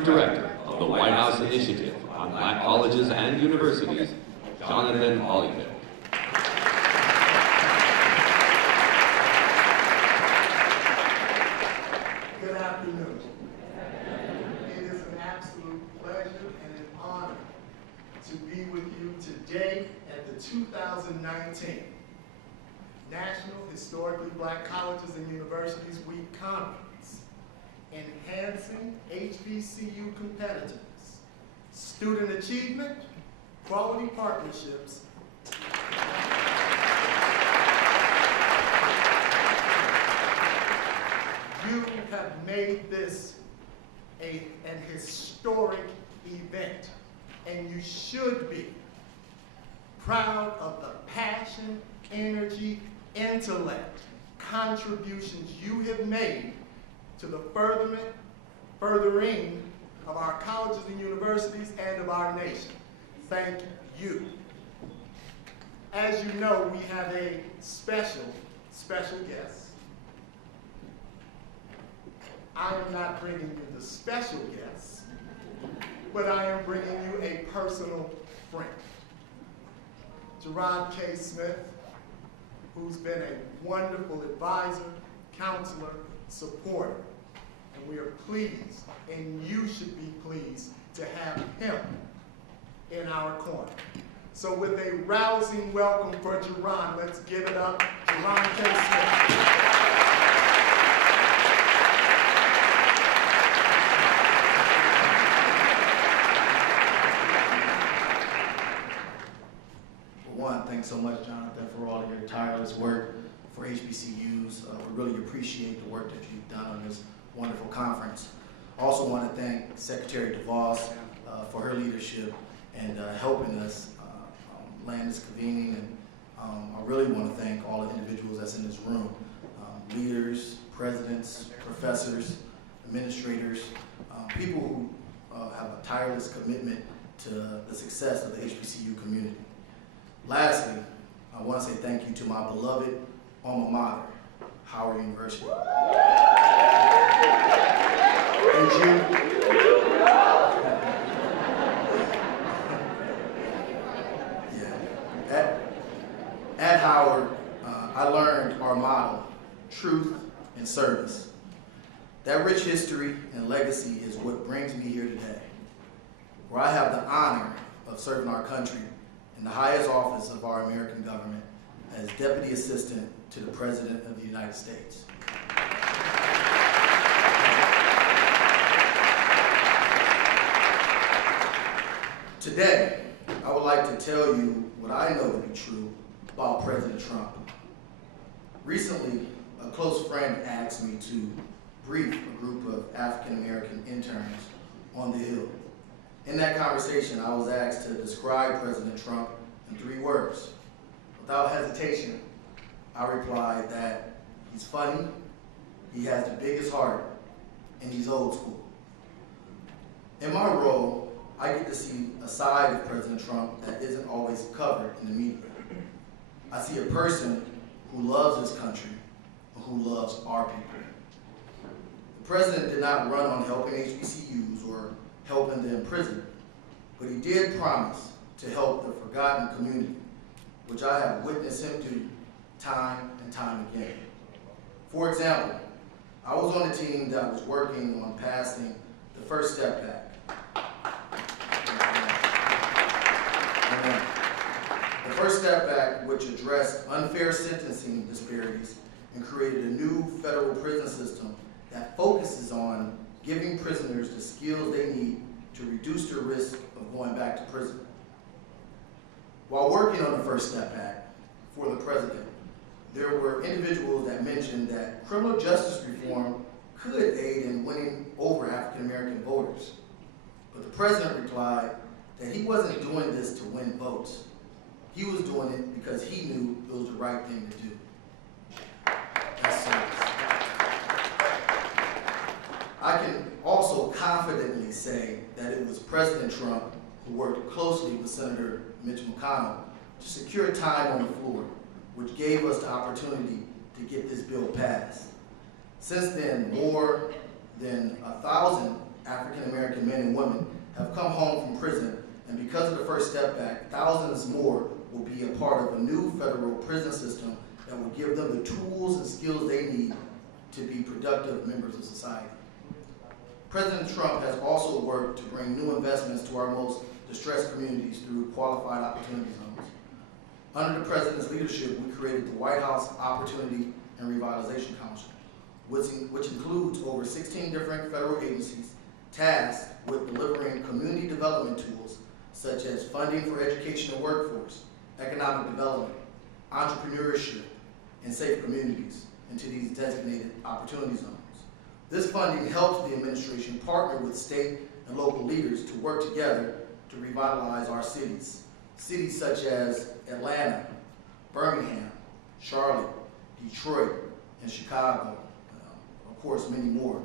Executive Director of the White House Initiative on Black Colleges and Universities, Jonathan Holyfield. Good afternoon. It is an absolute pleasure and an honor to be with you today at the 2019 National Historically Black Colleges and Universities Week Conference, Enhancing HBCU Competitiveness, Student Achievement, Quality Partnerships, you have made this an historic event, and you should be proud of the passion, energy, intellect, contributions you have made to the furthering of our colleges and universities and of our nation. Thank you. As you know, we have a special guest. I am not bringing you the special guest, but I am bringing you a personal friend. Jerron K. Smith, who's been a wonderful advisor, counselor, supporter, and we are pleased, and you should be pleased, to have him in our corner. So with a rousing welcome for Jerron, let's give it up, Jerron K. Smith. Thanks so much, Jonathan, for all of your tireless work for HBCUs. We really appreciate the work that you've done on this wonderful conference. I also want to thank Secretary DeVos for her leadership and helping us land this convening. And I really want to thank all the individuals that's in this room, leaders, presidents, professors, administrators, people who have a tireless commitment to the success of the HBCU community. Lastly, I want to say thank you to my beloved alma mater, Howard University. At Howard, I learned our motto, truth and service. That rich history and legacy is what brings me here today, where I have the honor of serving our country in the highest office of our American government as Deputy Assistant to the President of the United States. Today, I would like to tell you what I know to be true about President Trump. Recently, a close friend asked me to brief a group of African-American interns on the Hill. In that conversation, I was asked to describe President Trump in 3 words. Without hesitation, I replied that he's funny, he has the biggest heart, and he's old school. In my role, I get to see a side of President Trump that isn't always covered in the media. I see a person who loves this country, and who loves our people. The president did not run on helping HBCUs or helping the imprisoned, but he did promise to help the forgotten community, which I have witnessed him do time and time again. For example, I was on a team that was working on passing the First Step Act. The First Step Act, which addressed unfair sentencing disparities and created a new federal prison system that focuses on giving prisoners the skills they need to reduce their risk of going back to prison. While working on the First Step Act for the president, there were individuals that mentioned that criminal justice reform could aid in winning over African American voters. But the president replied that he wasn't doing this to win votes. He was doing it because he knew it was the right thing to do. That's service. I can also confidently say that it was President Trump who worked closely with Senator Mitch McConnell to secure time on the floor, which gave us the opportunity to get this bill passed. Since then, more than 1,000 African-American men and women have come home from prison, and because of the First Step Act, thousands more will be a part of a new federal prison system that will give them the tools and skills they need to be productive members of society. President Trump has also worked to bring new investments to our most distressed communities through qualified opportunity zones. Under the President's leadership, we created the White House Opportunity and Revitalization Council, which includes over 16 different federal agencies tasked with delivering community development tools such as funding for education and workforce, economic development, entrepreneurship, and safe communities into these designated opportunity zones. This funding helps the administration partner with state and local leaders to work together to revitalize our cities. Cities such as Atlanta, Birmingham, Charlotte, Detroit, and Chicago, of course, many more,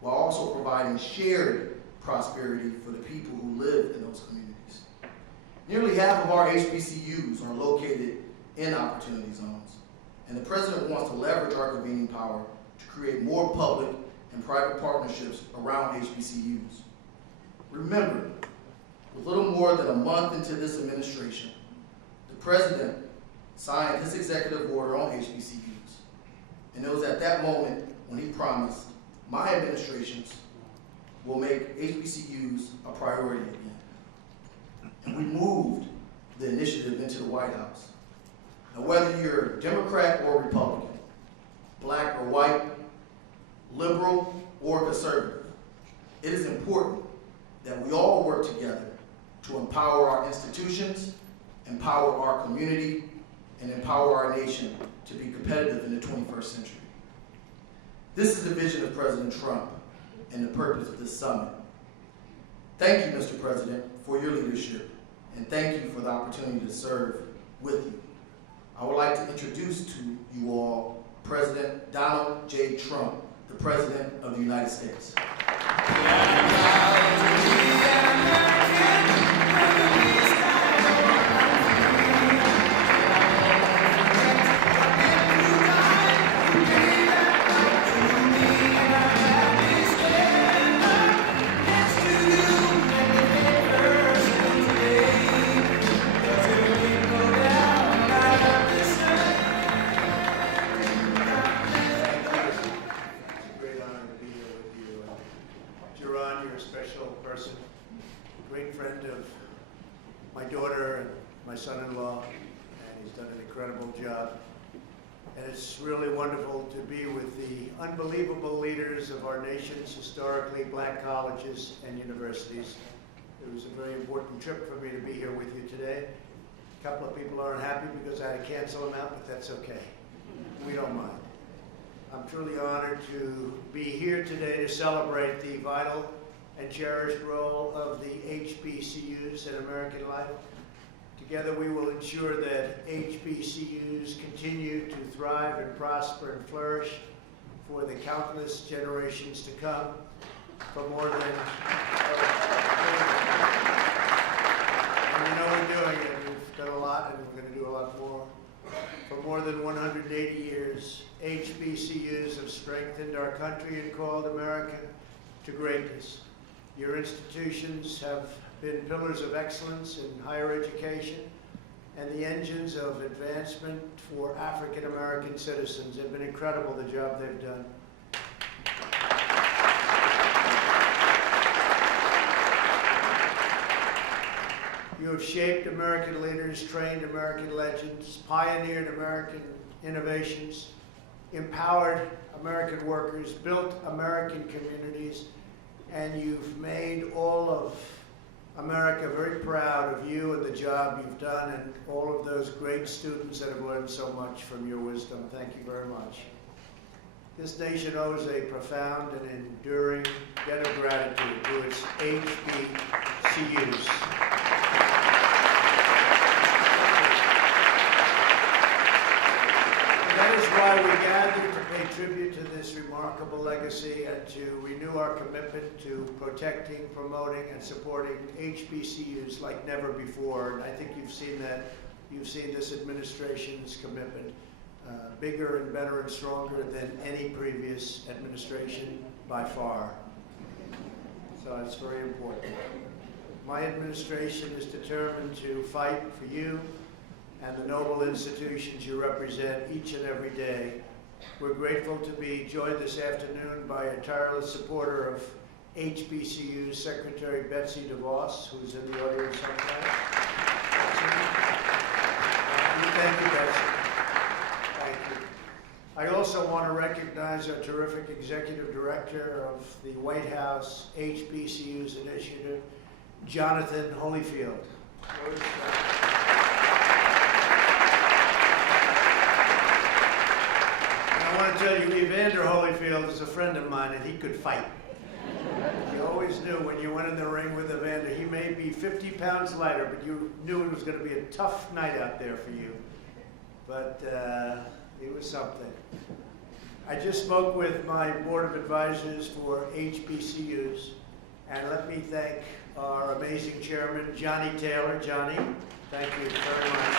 while also providing shared prosperity for the people who live in those communities. Nearly half of our HBCUs are located in opportunity zones, and the President wants to leverage our convening power to create more public and private partnerships around HBCUs. Remember, with little more than a month into this administration, the President signed his executive order on HBCUs, and it was at that moment when he promised my administrations will make HBCUs a priority again. And we moved the initiative into the White House. Now, whether you're Democrat or Republican, black or white, liberal or conservative, it is important that we all work together to empower our institutions, empower our community, and empower our nation to be competitive in the 21st century. This is the vision of President Trump and the purpose of this summit. Thank you, Mr. President, for your leadership, and thank you for the opportunity to serve with you. I would like to introduce to you all President Donald J. Trump, the President of the United States. Son-in-law, and he's done an incredible job. And it's really wonderful to be with the unbelievable leaders of our nation's historically black colleges and universities. It was a very important trip for me to be here with you today. A couple of people aren't happy because I had to cancel them out, but that's okay. We don't mind. I'm truly honored to be here today to celebrate the vital and cherished role of the HBCUs in American life. Together we will ensure that HBCUs continue to thrive and prosper and flourish for the countless generations to come. For more than, and we know we're doing it, we've done a lot and we're going to do a lot more. For more than 180 years, HBCUs have strengthened our country and called America to greatness. Your institutions have been pillars of excellence in higher education and the engines of advancement for African American citizens. They've been incredible, the job they've done. You have shaped American leaders, trained American legends, pioneered American innovations, empowered American workers, built American communities, and you've made all of America very proud of you and the job you've done and all of those great students that have learned so much from your wisdom. Thank you very much. This nation owes a profound and enduring debt of gratitude to its HBCUs. That is why we gathered to pay tribute to this remarkable legacy and to renew our commitment to protecting, promoting, and supporting HBCUs like never before. And I think you've seen that. You've seen this administration's commitment bigger and better and stronger than any previous administration by far. So it's very important. My administration is determined to fight for you and the noble institutions you represent each and every day. We're grateful to be joined this afternoon by a tireless supporter of HBCU Secretary Betsy DeVos, who's in the audience sometime. Thank you, Betsy. Thank you. I also want to recognize our terrific Executive Director of the White House HBCUs Initiative, Jonathan Holyfield. I want to tell you, Evander Holyfield is a friend of mine, and he could fight. You always knew when you went in the ring with Evander, he may be 50 pounds lighter, but you knew it was going to be a tough night out there for you. But it was something. I just spoke with my board of advisors for HBCUs, and let me thank our amazing chairman, Johnny Taylor. Johnny, thank you very much.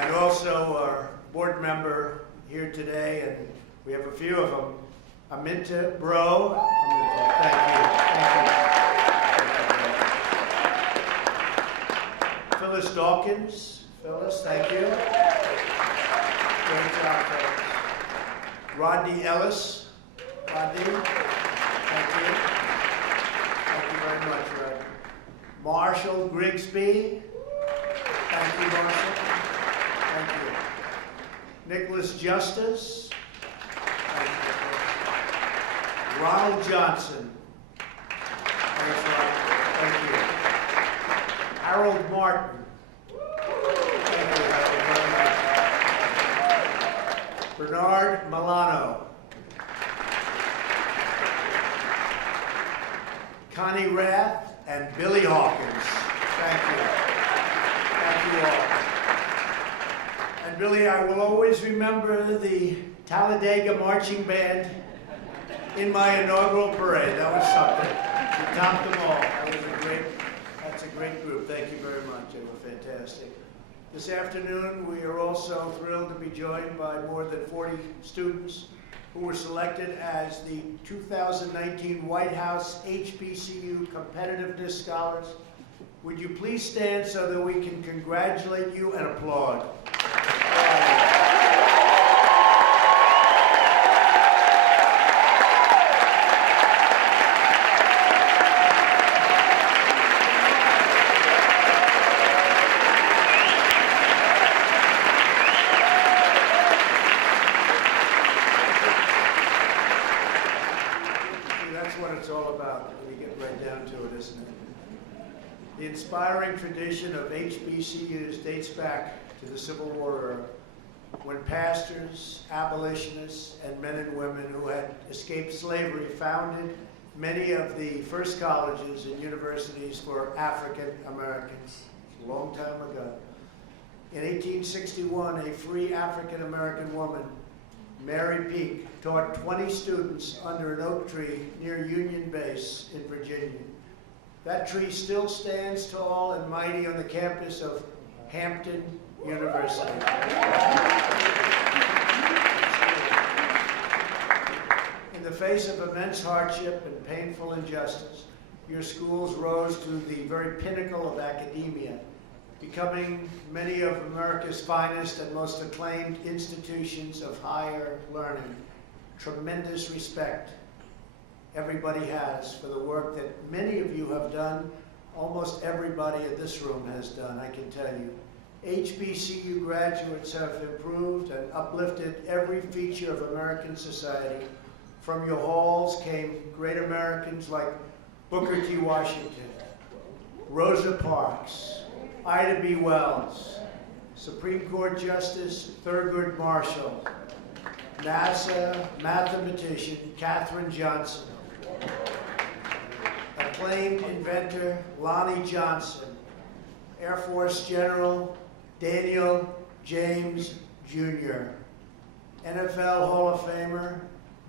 And also our board member here today, and we have a few of them, Aminta Bro. Aminta, thank you. Phyllis Dawkins. Phyllis, thank you. Great job, Phyllis. Rodney Ellis. Rodney, thank you. Thank you very much, Rodney. Marshall Grigsby. Thank you, Marshall. Thank you. Nicholas Justice. Thank you. Ronald Johnson. Thanks, Ronald. Thank you. Harold Martin. Thank you, Harold. Bernard Milano. Connie Rath and Billy Hawkins. Thank you. Thank you all. And Billy, I will always remember the Talladega Marching Band in my inaugural parade. That was something. You topped them all. That's a great group. Thank you very much. They were fantastic. This afternoon, we are also thrilled to be joined by more than 40 students who were selected as the 2019 White House HBCU Competitiveness Scholars. Would you please stand so that we can congratulate you and applaud? The inspiring tradition of HBCUs dates back to the Civil War era, when pastors, abolitionists, and men and women who had escaped slavery founded many of the first colleges and universities for African Americans, a long time ago. In 1861, a free African American woman, Mary Peake, taught 20 students under an oak tree near Union Base in Virginia. That tree still stands tall and mighty on the campus of Hampton University. In the face of immense hardship and painful injustice, your schools rose to the very pinnacle of academia, becoming many of America's finest and most acclaimed institutions of higher learning. Tremendous respect everybody has for the work that many of you have done, almost everybody in this room has done, I can tell you. HBCU graduates have improved and uplifted every feature of American society. From your halls came great Americans like Booker T. Washington, Rosa Parks, Ida B. Wells, Supreme Court Justice Thurgood Marshall, NASA mathematician Katherine Johnson, acclaimed inventor Lonnie Johnson, Air Force General Daniel James Jr., NFL Hall of Famer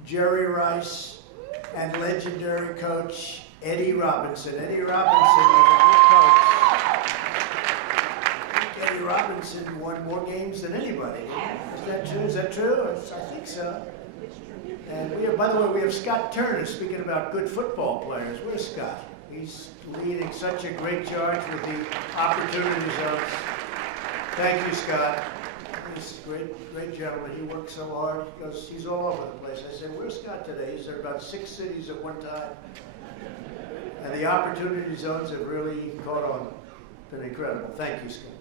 Jerry Rice, and legendary coach Eddie Robinson. Eddie Robinson was a good coach. I think Eddie Robinson won more games than anybody. Is that true? Is that true? I think so. And by the way, we have Scott Turner, speaking about good football players. Where's Scott? He's leading such a great charge with the opportunity zones. Thank you, Scott. He's a great gentleman. He works so hard because he's all over the place. I said, where's Scott today? He's at about 6 cities at one time. And the opportunity zones have really caught on. Been incredible. Thank you, Scott.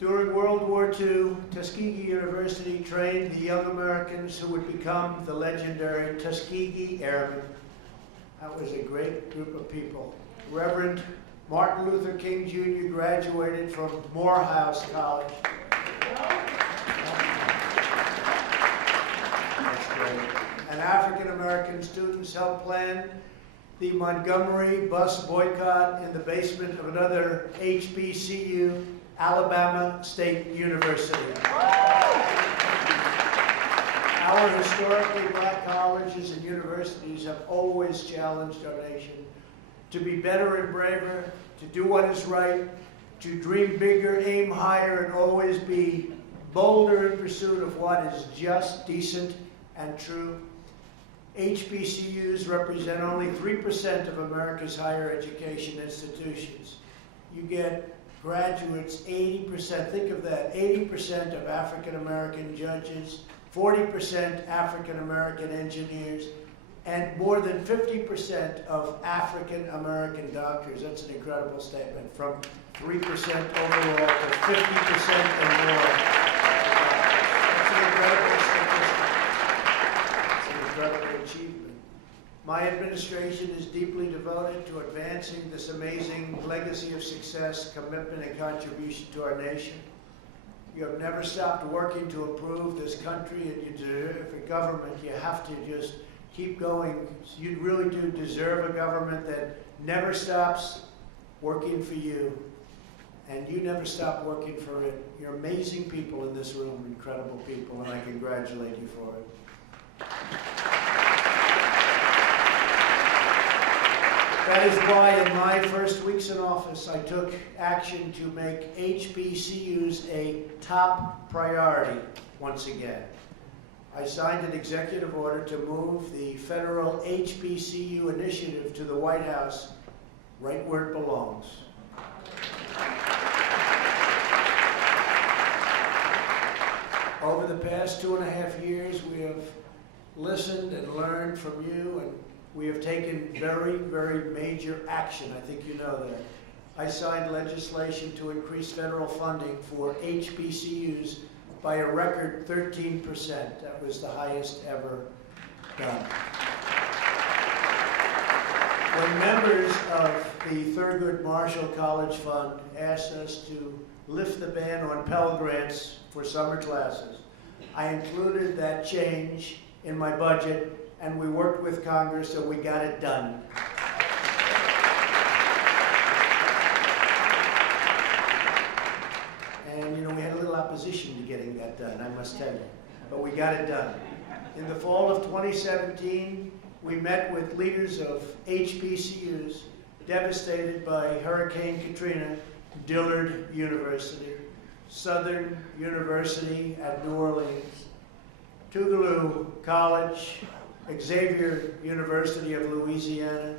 During World War II, Tuskegee University trained the young Americans who would become the legendary Tuskegee Airmen. That was a great group of people. Reverend Martin Luther King Jr. graduated from Morehouse College. That's great. And African-American students helped plan the Montgomery bus boycott in the basement of another HBCU, Alabama State University. Our historically black colleges and universities have always challenged our nation to be better and braver, to do what is right, to dream bigger, aim higher, and always be bolder in pursuit of what is just, decent, and true. HBCUs represent only 3% of America's higher education institutions. You get graduates, 80%, think of that, 80% of African-American judges, 40% African-American engineers, and more than 50% of African-American doctors. That's an incredible statement, from 3% overall to 50% and more. That's an incredible statistic. It's an incredible achievement. My administration is deeply devoted to advancing this amazing legacy of success, commitment, and contribution to our nation. You have never stopped working to improve this country, and you deserve a government. You have to just keep going. You really do deserve a government that never stops working for you, and you never stop working for it. You're amazing people in this room, incredible people, and I congratulate you for it. That is why in my first weeks in office, I took action to make HBCUs a top priority once again. I signed an executive order to move the federal HBCU initiative to the White House, right where it belongs. Over the past 2.5 years, we have listened and learned from you, and we have taken very, very major action. I think you know that. I signed legislation to increase federal funding for HBCUs by a record 13%. That was the highest ever done. When members of the Thurgood Marshall College Fund asked us to lift the ban on Pell Grants for summer classes, I included that change in my budget, and we worked with Congress and we got it done. And you know, we had a little opposition to getting that done, I must tell you, but we got it done. In the fall of 2017, we met with leaders of HBCUs devastated by Hurricane Katrina, Dillard University, Southern University at New Orleans, Tougaloo College, Xavier University of Louisiana,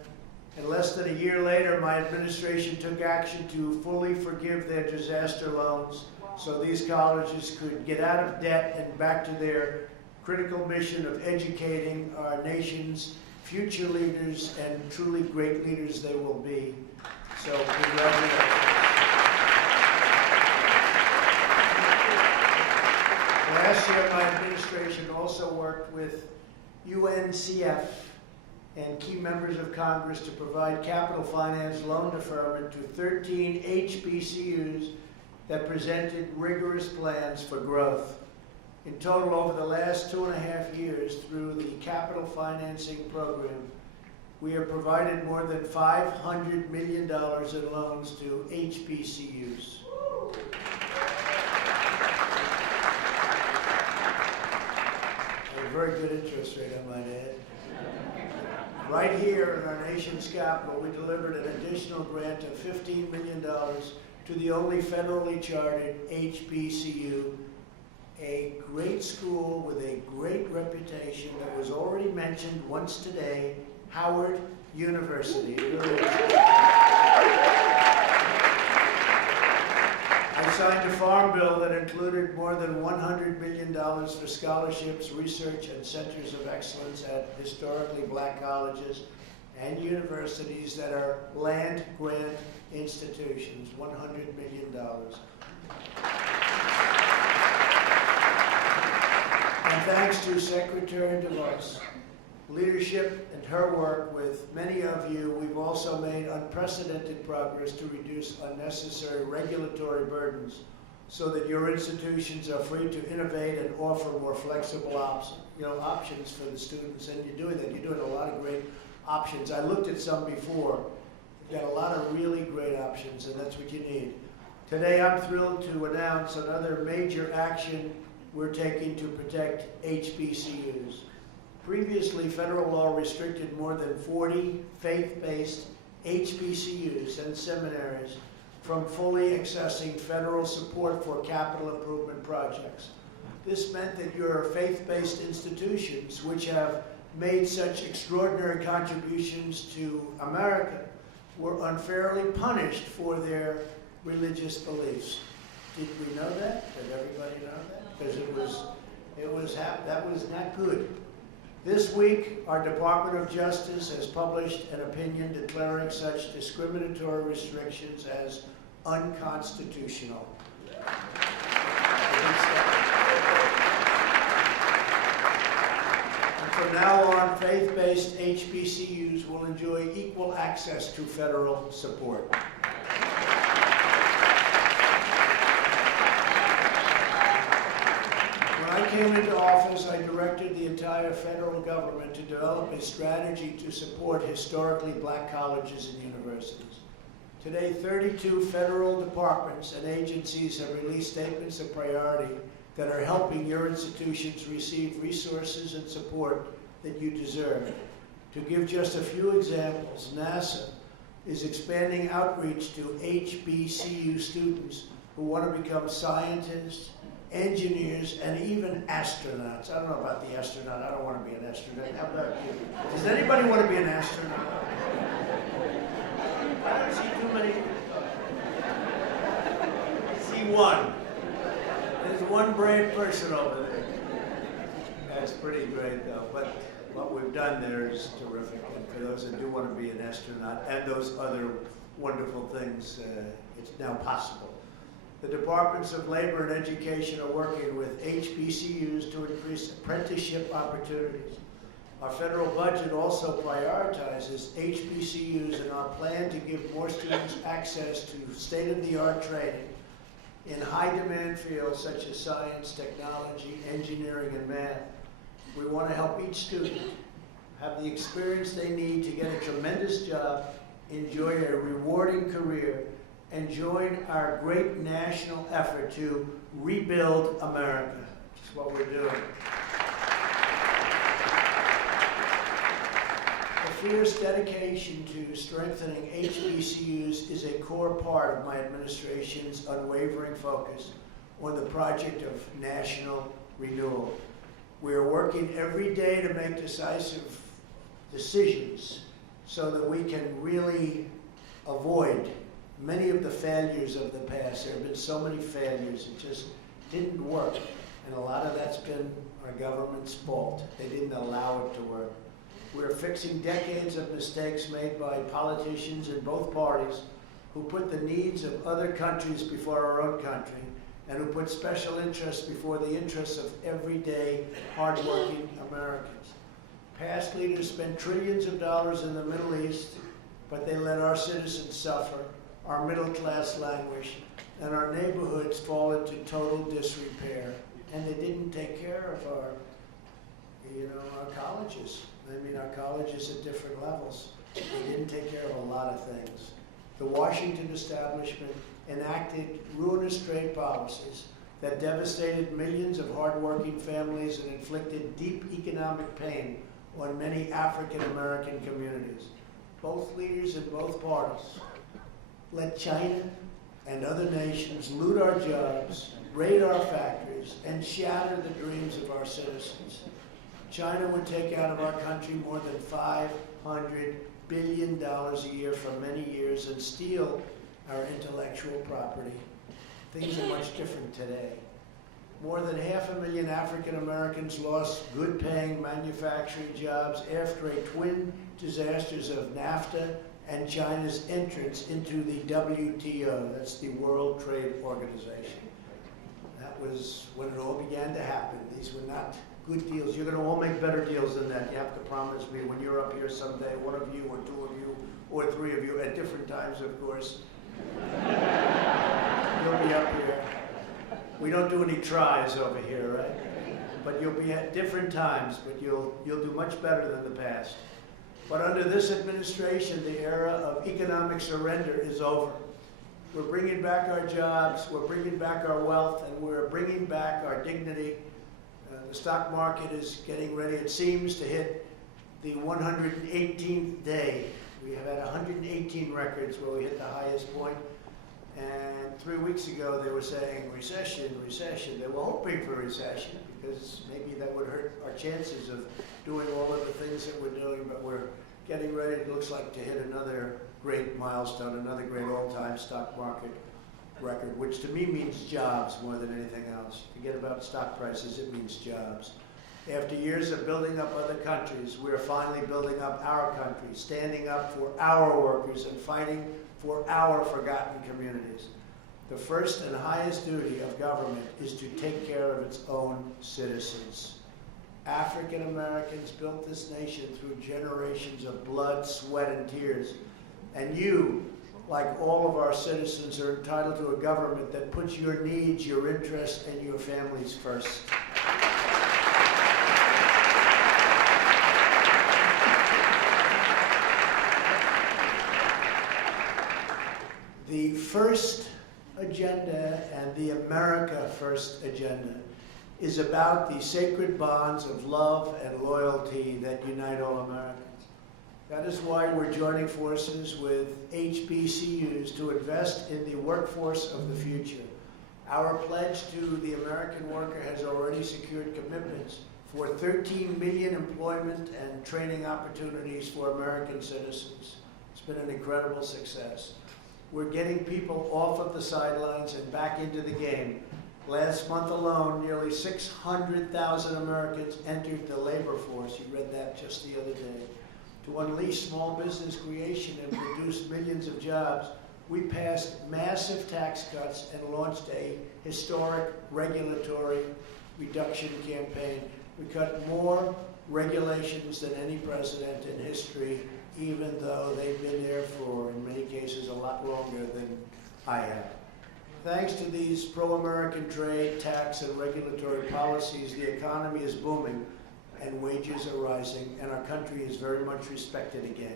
and less than a year later, my administration took action to fully forgive their disaster loans so these colleges could get out of debt and back to their critical mission of educating our nation's future leaders, and truly great leaders they will be. So congratulations. Last year, my administration also worked with UNCF and key members of Congress to provide capital finance loan deferment to 13 HBCUs that presented rigorous plans for growth. In total, over the last 2.5 years, through the capital financing program, we have provided more than $500 million in loans to HBCUs. A very good interest rate, I might add. Right here in our nation's capital, we delivered an additional grant of $15 million to the only federally chartered HBCU, a great school with a great reputation that was already mentioned once today, Howard University. It really is. I signed a farm bill that included more than $100 million for scholarships, research, and centers of excellence at historically black colleges and universities that are land-grant institutions, $100 million. And thanks to Secretary DeVos' leadership and her work with many of you, we've also made unprecedented progress to reduce unnecessary regulatory burdens so that your institutions are free to innovate and offer more flexible options for the students. And you're doing that. You're doing a lot of great options. I looked at some before. You've got a lot of really great options, and that's what you need. Today, I'm thrilled to announce another major action we're taking to protect HBCUs. Previously, federal law restricted more than 40 faith-based HBCUs and seminaries from fully accessing federal support for capital improvement projects. This meant that your faith-based institutions, which have made such extraordinary contributions to America, were unfairly punished for their religious beliefs. Did we know that? Did everybody know that? Because that was not good. This week, our Department of Justice has published an opinion declaring such discriminatory restrictions as unconstitutional. And from now on, faith-based HBCUs will enjoy equal access to federal support. When I came into office, I directed the entire federal government to develop a strategy to support historically black colleges and universities. Today, 32 federal departments and agencies have released statements of priority that are helping your institutions receive resources and support that you deserve. To give just a few examples, NASA is expanding outreach to HBCU students who want to become scientists, engineers, and even astronauts. I don't know about the astronaut. I don't want to be an astronaut. How about you? Does anybody want to be an astronaut? I don't see too many. I see one. There's one brave person over there. That's pretty great, though. But what we've done there is terrific. And for those that do want to be an astronaut and those other wonderful things, it's now possible. The Departments of Labor and Education are working with HBCUs to increase apprenticeship opportunities. Our federal budget also prioritizes HBCUs in our plan to give more students access to state-of-the-art training in high-demand fields such as science, technology, engineering, and math. We want to help each student have the experience they need to get a tremendous job, enjoy a rewarding career, and join our great national effort to rebuild America. That's what we're doing. The fierce dedication to strengthening HBCUs is a core part of my administration's unwavering focus on the project of national renewal. We are working every day to make decisive decisions so that we can really avoid many of the failures of the past. There have been so many failures. It just didn't work. And a lot of that's been our government's fault. They didn't allow it to work. We're fixing decades of mistakes made by politicians in both parties who put the needs of other countries before our own country and who put special interests before the interests of everyday, hardworking Americans. Past leaders spent trillions of dollars in the Middle East, but they let our citizens suffer, our middle class languish, and our neighborhoods fall into total disrepair. And they didn't take care of our colleges. I mean, our colleges at different levels. They didn't take care of a lot of things. The Washington establishment enacted ruinous trade policies that devastated millions of hardworking families and inflicted deep economic pain on many African American communities. Both leaders in both parties let China and other nations loot our jobs, raid our factories, and shatter the dreams of our citizens. China would take out of our country more than $500 billion a year for many years and steal our intellectual property. Things are much different today. More than 500,000 African Americans lost good-paying manufacturing jobs after a twin disasters of NAFTA and China's entrance into the WTO, that's the World Trade Organization. That was when it all began to happen. These were not good deals. You're going to all make better deals than that. You have to promise me when you're up here someday, one of you or two of you or three of you, at different times, of course. You'll be up here. We don't do any tries over here, right? But you'll be at different times, but you'll do much better than the past. But under this administration, the era of economic surrender is over. We're bringing back our jobs, we're bringing back our wealth, and we're bringing back our dignity. The stock market is getting ready, it seems, to hit the 118th day. We have had 118 records where we hit the highest point. And 3 weeks ago, they were saying recession, recession. They were hoping for recession because maybe that would hurt our chances of doing all of the things that we're doing, but we're getting ready, it looks like, to hit another great milestone, another great all-time stock market record, which to me means jobs more than anything else. Forget about stock prices, it means jobs. After years of building up other countries, we're finally building up our country, standing up for our workers and fighting for our forgotten communities. The first and highest duty of government is to take care of its own citizens. African Americans built this nation through generations of blood, sweat, and tears. And you, like all of our citizens, are entitled to a government that puts your needs, your interests, and your families first. The first agenda and the America First agenda is about the sacred bonds of love and loyalty that unite all Americans. That is why we're joining forces with HBCUs to invest in the workforce of the future. Our pledge to the American worker has already secured commitments for 13 million employment and training opportunities for American citizens. It's been an incredible success. We're getting people off of the sidelines and back into the game. Last month alone, nearly 600,000 Americans entered the labor force. You read that just the other day. To unleash small business creation and produce millions of jobs, we passed massive tax cuts and launched a historic regulatory reduction campaign. We cut more regulations than any president in history, even though they've been there for, in many cases, a lot longer than I have. Thanks to these pro-American trade, tax, and regulatory policies, the economy is booming and wages are rising, and our country is very much respected again.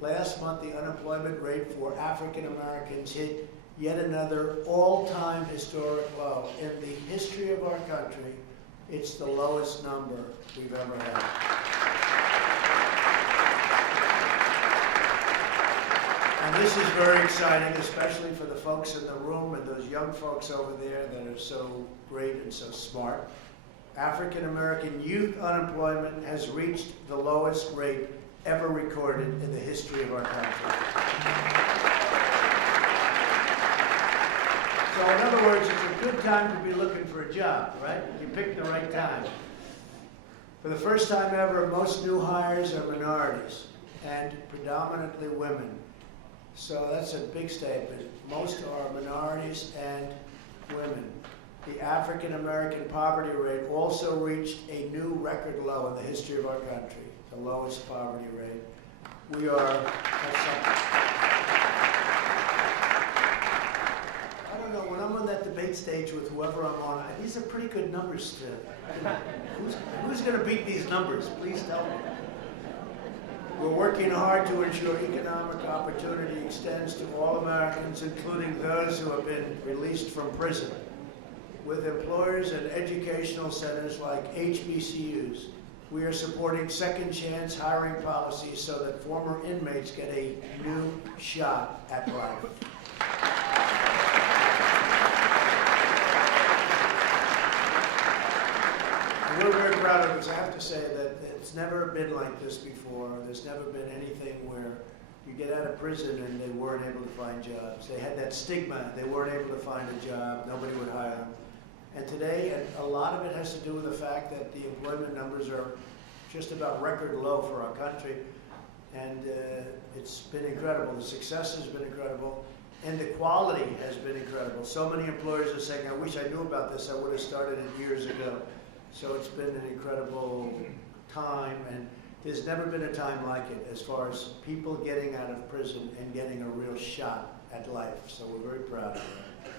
Last month, the unemployment rate for African Americans hit yet another all-time historic low. In the history of our country, it's the lowest number we've ever had. And this is very exciting, especially for the folks in the room and those young folks over there that are so great and so smart. African American youth unemployment has reached the lowest rate ever recorded in the history of our country. So in other words, it's a good time to be looking for a job, right? You picked the right time. For the first time ever, most new hires are minorities and predominantly women. So that's a big statement. Most are minorities and women. The African American poverty rate also reached a new record low in the history of our country, the lowest poverty rate. We are, I don't know, when I'm on that debate stage with whoever I'm on, these are pretty good numbers to, who's going to beat these numbers? Please tell me. We're working hard to ensure economic opportunity extends to all Americans, including those who have been released from prison. With employers and educational centers like HBCUs, we are supporting second chance hiring policies so that former inmates get a new shot at life. proud of this. I have to say that it's never been like this before. There's never been anything where you get out of prison and they weren't able to find jobs. They had that stigma. They weren't able to find a job. Nobody would hire them. And today, a lot of it has to do with the fact that the employment numbers are just about record low for our country. And it's been incredible. The success has been incredible. And the quality has been incredible. So many employers are saying, I wish I knew about this. I would have started it years ago. So it's been an incredible time. And there's never been a time like it as far as people getting out of prison and getting a real shot at life. So we're very proud of that.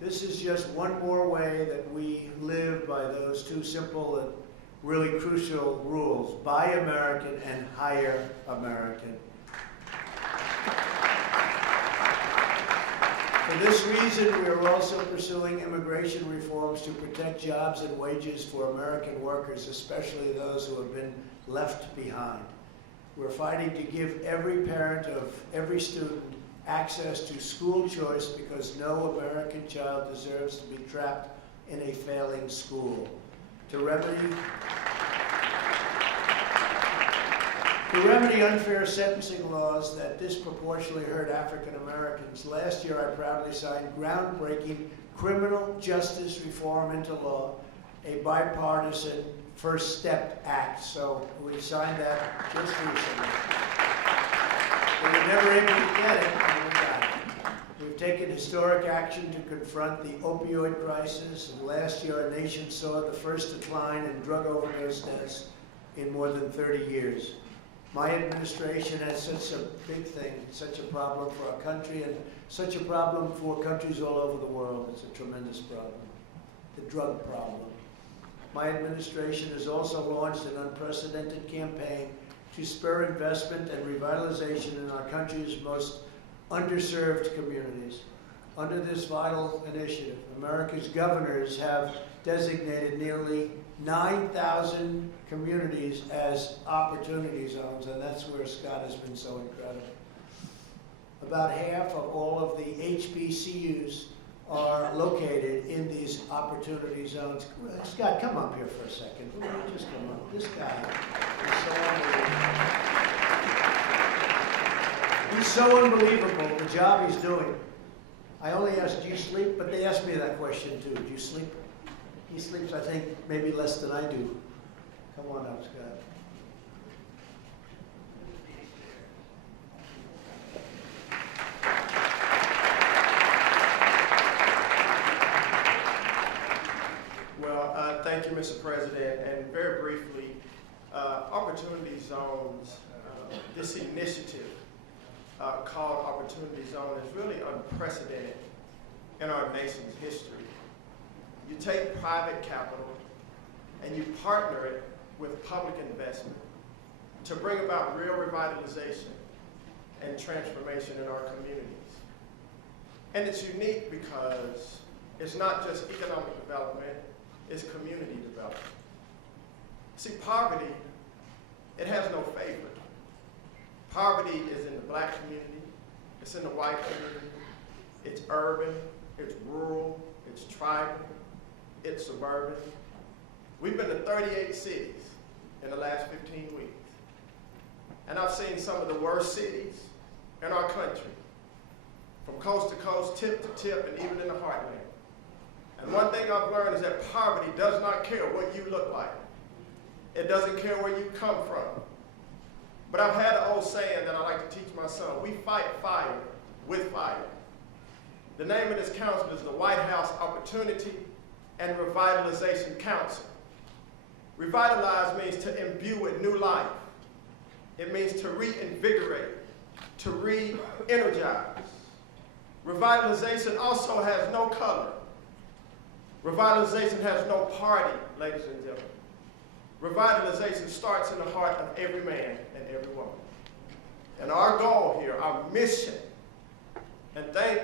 This is just one more way that we live by those two simple and really crucial rules. Buy American and hire American. For this reason, we are also pursuing immigration reforms to protect jobs and wages for American workers, especially those who have been left behind. We're fighting to give every parent of every student access to school choice because no American child deserves to be trapped in a failing school. To remedy unfair sentencing laws that disproportionately hurt African Americans, last year I proudly signed groundbreaking criminal justice reform into law, a bipartisan First Step Act. So we signed that just recently. We were never able to get it, and we got it. We've taken historic action to confront the opioid crisis, and last year our nation saw the first decline in drug overdose deaths in more than 30 years. My administration has such a big thing, such a problem for our country, and such a problem for countries all over the world. It's a tremendous problem, the drug problem. My administration has also launched an unprecedented campaign to spur investment and revitalization in our country's most underserved communities. Under this vital initiative, America's governors have designated nearly 9,000 communities as opportunity zones, and that's where Scott has been so incredible. About half of all of the HBCUs are located in these opportunity zones. Scott, come up here for a second. Just come up. This guy is so unbelievable. He's so unbelievable, the job he's doing. I only asked, do you sleep? But they asked me that question too. Do you sleep? He sleeps, I think, maybe less than I do. Come on up, Scott. Well, thank you, Mr. President. And very briefly, Opportunity Zones, this initiative called Opportunity Zone is really unprecedented in our nation's history. You take private capital and you partner it with public investment to bring about real revitalization and transformation in our communities. And it's unique because it's not just economic development, it's community development. See, poverty, it has no favor. Poverty is in the black community, it's in the white community, it's urban, it's rural, it's tribal, it's suburban. We've been to 38 cities in the last 15 weeks. And I've seen some of the worst cities in our country, from coast to coast, tip to tip, and even in the heartland. And one thing I've learned is that poverty does not care what you look like. It doesn't care where you come from. But I've had an old saying that I like to teach my son: we fight fire with fire. The name of this council is the White House Opportunity and Revitalization Council. Revitalize means to imbue with new life. It means to reinvigorate, to re-energize. Revitalization also has no color. Revitalization has no party, ladies and gentlemen. Revitalization starts in the heart of every man and every woman. And our goal here, our mission, and thank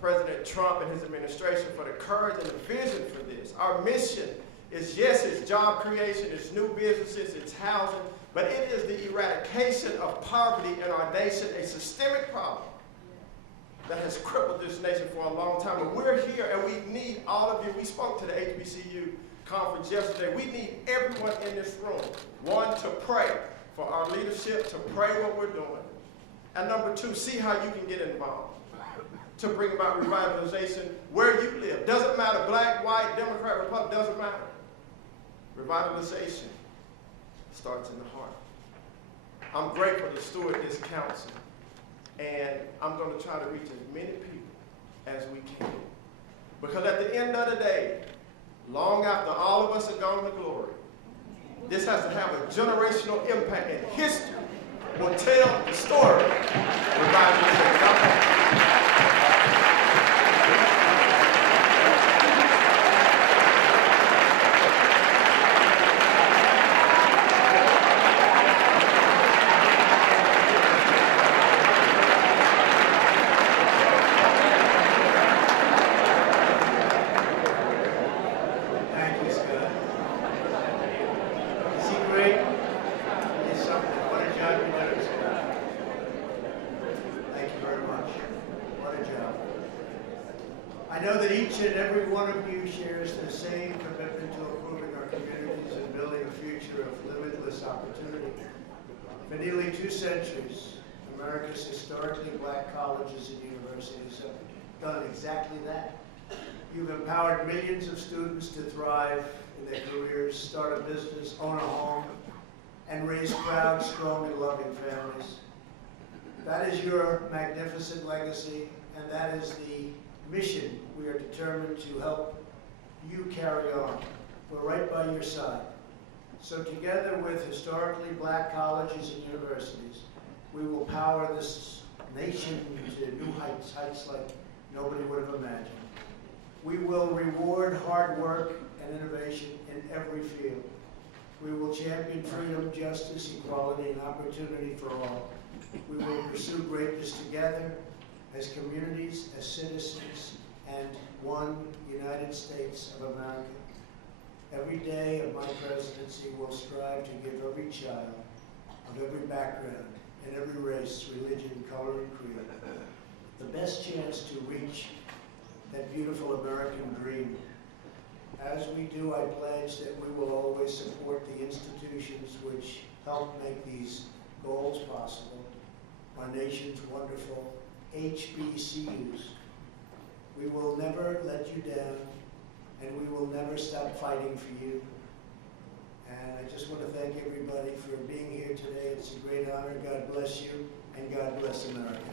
President Trump and his administration for the courage and the vision for this. Our mission is, yes, it's job creation, it's new businesses, it's housing, but it is the eradication of poverty in our nation, a systemic problem that has crippled this nation for a long time. But we're here and we need all of you. We spoke to the HBCU Conference yesterday, we need everyone in this room, one, to pray for our leadership, to pray what we're doing, and number two, see how you can get involved to bring about revitalization where you live. Doesn't matter, black, white, Democrat, Republican, doesn't matter. Revitalization starts in the heart. I'm grateful to steward this council, and I'm going to try to reach as many people as we can. Because at the end of the day, long after all of us are gone to glory, this has to have a generational impact, and history will tell the story. Revitalization. I know that each and every one of you shares the same commitment to improving our communities and building a future of limitless opportunity. For nearly 2 centuries, America's historically black colleges and universities have done exactly that. You've empowered millions of students to thrive in their careers, start a business, own a home, and raise proud, strong, and loving families. That is your magnificent legacy, and that is the mission we are determined to help you carry on. We're right by your side. So together with historically black colleges and universities, we will power this nation to new heights, heights like nobody would have imagined. We will reward hard work and innovation in every field. We will champion freedom, justice, equality, and opportunity for all. We will pursue greatness together as communities, as citizens, and one United States of America. Every day of my presidency will strive to give every child of every background and every race, religion, color, and creed the best chance to reach that beautiful American dream. As we do, I pledge that we will always support the institutions which help make these goals possible. Our nation's wonderful HBCUs. We will never let you down, and we will never stop fighting for you. And I just want to thank everybody for being here today. It's a great honor. God bless you, and God bless America.